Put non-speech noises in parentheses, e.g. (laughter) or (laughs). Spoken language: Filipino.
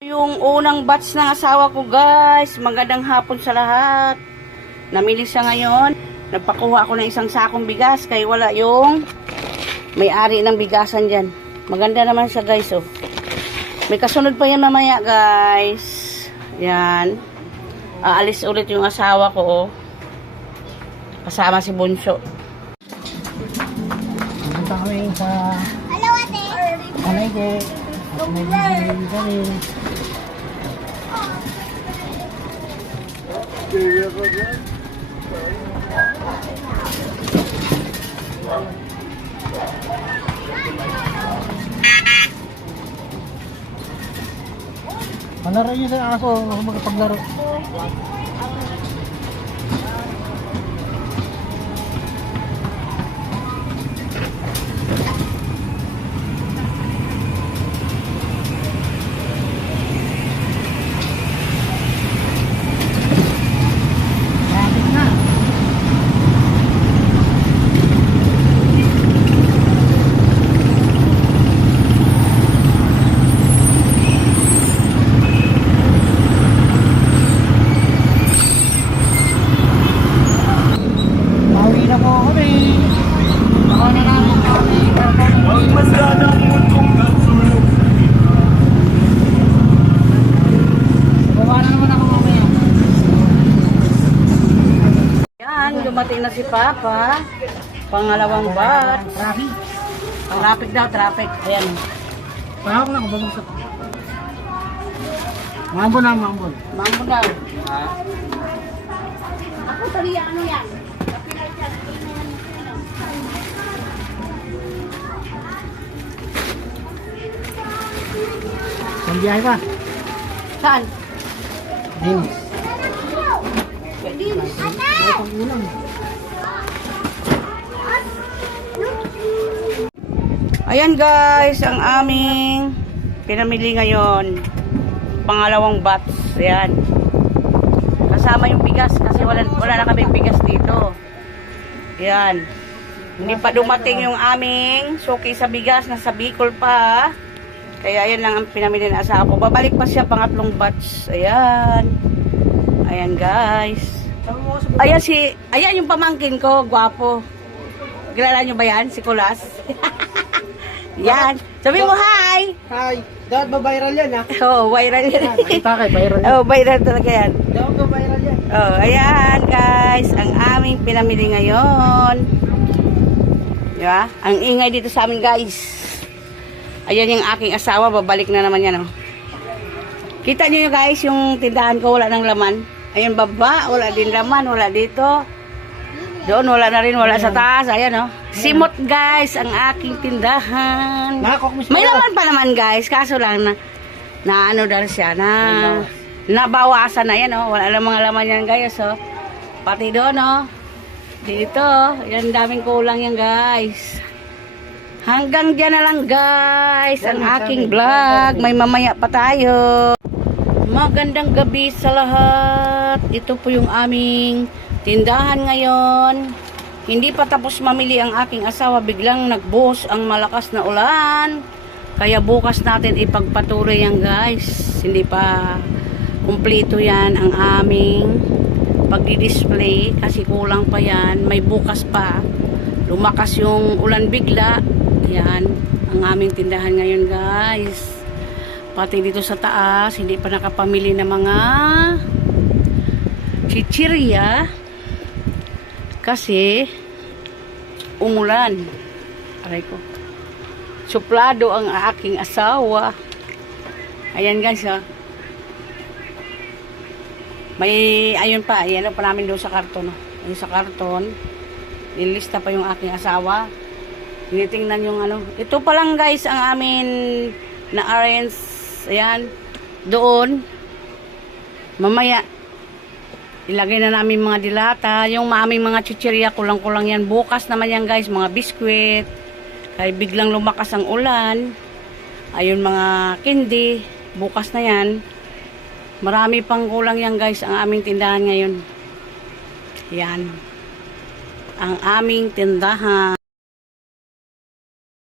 Yung unang batch ng asawa ko guys, magandang hapon sa lahat. Namili siya ngayon. Nagpakuha ako ng isang sakong bigas kay wala yung may-ari ng bigasan dyan. Maganda naman siya guys oh. May kasunod pa yan mamaya guys. Yan. Aalis ulit yung asawa ko oh. Kasama si Bunso. Punta kami sa Hello, ate. At may bibili kami. Malaro niyo sa aso, magpaglaro. Dumating na si Papa. Pangalawang batch. Traffic. Traffic daw, traffic. Ayan. Pahawak na ako babagsak. Mambon na, mambon. Mambo daw. Ako, tali, ano yan? Ang biyahe pa. Saan? Dinis. Pwede. May pag-ulang. Ayan guys, ang aming pinamili ngayon. Pangalawang batch. Ayan. Kasama yung bigas kasi wala, wala na kami bigas dito. Ayan. Hindi pa dumating yung aming suki sa bigas. Nasa Bicol pa. Kaya ayan lang ang pinamili ng asawa ko. Babalik pa siya pangatlong batch. Ayan. Ayan guys. Ayan si, ayan yung pamangkin ko, gwapo. Kilala nyo ba yan? Si Kulas? (laughs) yan. Sabi mo hi! Hi. Dapat ba viral yan ha? (laughs) Oh, viral yan. Nakita kay viral yan. oh, viral talaga yan. Dapat ba viral yan? Oh, ayan guys, ang aming pinamili ngayon. Di ba? Ang ingay dito sa amin guys. Ayan yung aking asawa, babalik na naman yan. Oh. Kita niyo guys, yung tindahan ko wala ng laman. Ayan baba, wala din laman, wala dito. Doon wala na rin, wala sa taas. Ayan oh. Simot guys, ang aking tindahan. May laman pa naman guys, kaso lang na, na ano dahil siya, na nabawasan na yan, oh. wala na mga laman yan guys, oh. Pati doon, oh. Dito, yan daming kulang yan guys. Hanggang dyan na lang guys, ang aking vlog. May mamaya pa tayo. Magandang gabi sa lahat. Ito po yung aming tindahan ngayon. Hindi pa tapos mamili ang aking asawa. Biglang nagbuhos ang malakas na ulan. Kaya bukas natin ipagpatuloy yan guys. Hindi pa kumpleto yan ang aming pagdi-display kasi kulang pa yan. May bukas pa. Lumakas yung ulan bigla. Yan ang aming tindahan ngayon guys. Pati dito sa taas, hindi pa nakapamili ng mga chichirya kasi umulan. Aray ko. Suplado ang aking asawa. Ayan guys, ha. May, ayun pa, ayan pa namin doon sa karton. Ayun sa karton. Nilista pa yung aking asawa. Tinitingnan yung ano. Ito pa lang guys ang amin na arrange. Ayan. Doon. Mamaya. Ilagay na namin mga dilata. Yung aming mga chichirya, kulang-kulang yan. Bukas naman yan guys, mga biskwit. Kaya biglang lumakas ang ulan. Ayun mga kindi. Bukas na yan. Marami pang kulang yan guys ang aming tindahan ngayon. Yan. Ang aming tindahan.